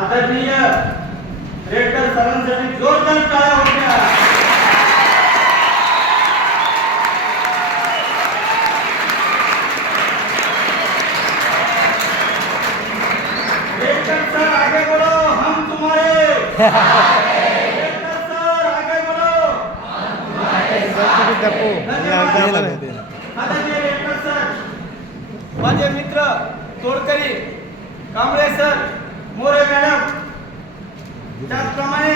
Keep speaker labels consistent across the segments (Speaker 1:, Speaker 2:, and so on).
Speaker 1: आदरणीय रेडकर सरांसाठी जोरदार टाळ्या होत्या. रेडकर सर आगे बढ़ो हम तुम्हारे. रेडकर सर आगे बढ़ो आदरणीय रेडकर सर माझे मित्र तोडकरी कांबळे सर मोरे मॅडम त्याचप्रमाणे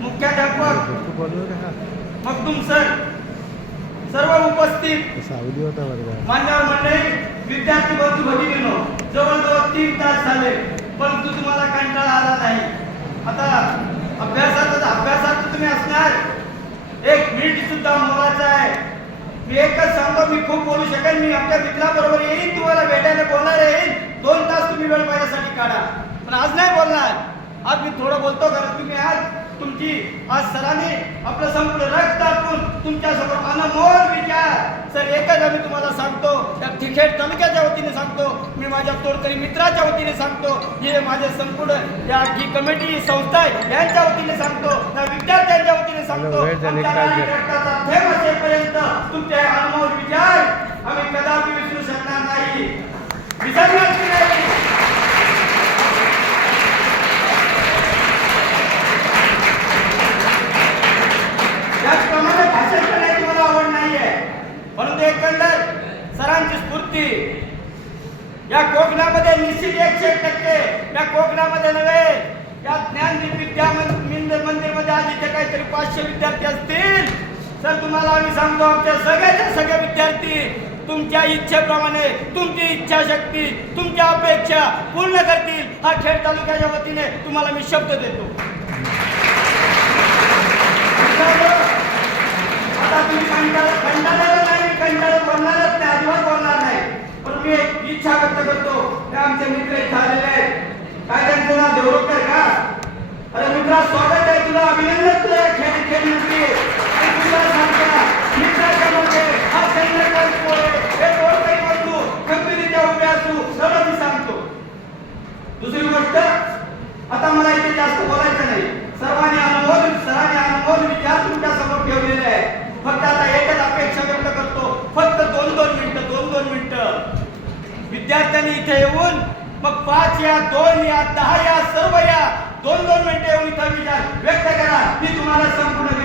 Speaker 1: मुख्याध्यापक तुम सर सर्व उपस्थित
Speaker 2: सावली होता वर्गात
Speaker 1: मान्यवर मंडळी विद्यार्थी बंधू भगिनीनो जवळजवळ तीन तास झाले परंतु तुम्हाला कंटाळा आला नाही. आता अभ्यासात अभ्यासात तुम्ही असणार. एक मिनिट सुद्धा मोलाचा आहे. मी एकच सांगतो मी खूप बोलू शकेन मी आपल्या मित्राबरोबर येईन तुम्हाला भेटायला बोलणार येईन दोन तास तुम्ही वेळ माझ्यासाठी काढा. पण आज नाही बोलणार. आज मी थोडं बोलतो कारण तुम्ही आज तुमची आज सरांनी आपलं संपूर्ण रक्त टाकून तुमच्यासमोर अनमोल विचार. सर एकच आम्ही तुम्हाला सांगतो त्या तिखेट तालुक्याच्या वतीने सांगतो मी माझ्या तोडकरी मित्राच्या वतीने सांगतो हे माझे संपूर्ण या जी कमिटी संस्था आहे यांच्या वतीने सांगतो त्या विद्यार्थ्यांच्या वतीने सांगतो
Speaker 2: वेळ झाली,
Speaker 1: आमच्या
Speaker 2: काय
Speaker 1: राणी
Speaker 2: झालं?
Speaker 1: रक्ताचा थेंब असेपर्यंत तुमचे अनमोल विचार आम्ही कदापि विसरू शकणार नाही विसरणार की नाही त्याचप्रमाणे भाषण करण्याची मला आवड नाहीये परंतु एकंदर सरांची या कोकणामध्ये निश्चित एकशे टक्के. या कोकणामध्ये नव्हे या ज्ञानदीप विद्या मंदिर मंदिरमध्ये आज इथे काहीतरी पाचशे विद्यार्थी असतील. सर तुम्हाला आम्ही सांगतो आमच्या सगळ्याच्या सगळे विद्यार्थी तुमच्या इच्छेप्रमाणे तुमची इच्छाशक्ती तुमच्या अपेक्षा पूर्ण करतील. हा खेड तालुक्याच्या वतीने तुम्हाला मी शब्द देतो आता तुम्ही कंटाळा कंटाळलेला नाही मी कंटाळा बोलणारच नाही अजिबात बोलणार नाही पण मी एक इच्छा व्यक्त करतो. ते आमचे मित्र इथे आलेले आहेत. काय त्यांचं नाव? देवरोकर का? अरे मित्रा स्वागत आहे तुला. अभिनंदन तुला खेळ खेळ मंत्री तुला सांगता मित्राच्या मध्ये हा संध्याकाळ पोळे हे दोन काही बंधू कंपनीच्या उभे असू सगळं मी सांगतो. दुसरी गोष्ट आता मला इथे जास्त बोलायचं नाही सर्वांनी अनुभव सरांनी अनुभव विचार तुमच्यासमोर ठेवलेले आहे फक्त आता एकच अपेक्षा व्यक्त करतो फक्त दोन दोन मिनिटं दोन दोन मिनिटं विद्यार्थ्यांनी इथे येऊन मग पाच या दोन या दहा या सर्व या दोन दोन मिनिटं येऊन इथं विचार व्यक्त करा. मी तुम्हाला संपूर्ण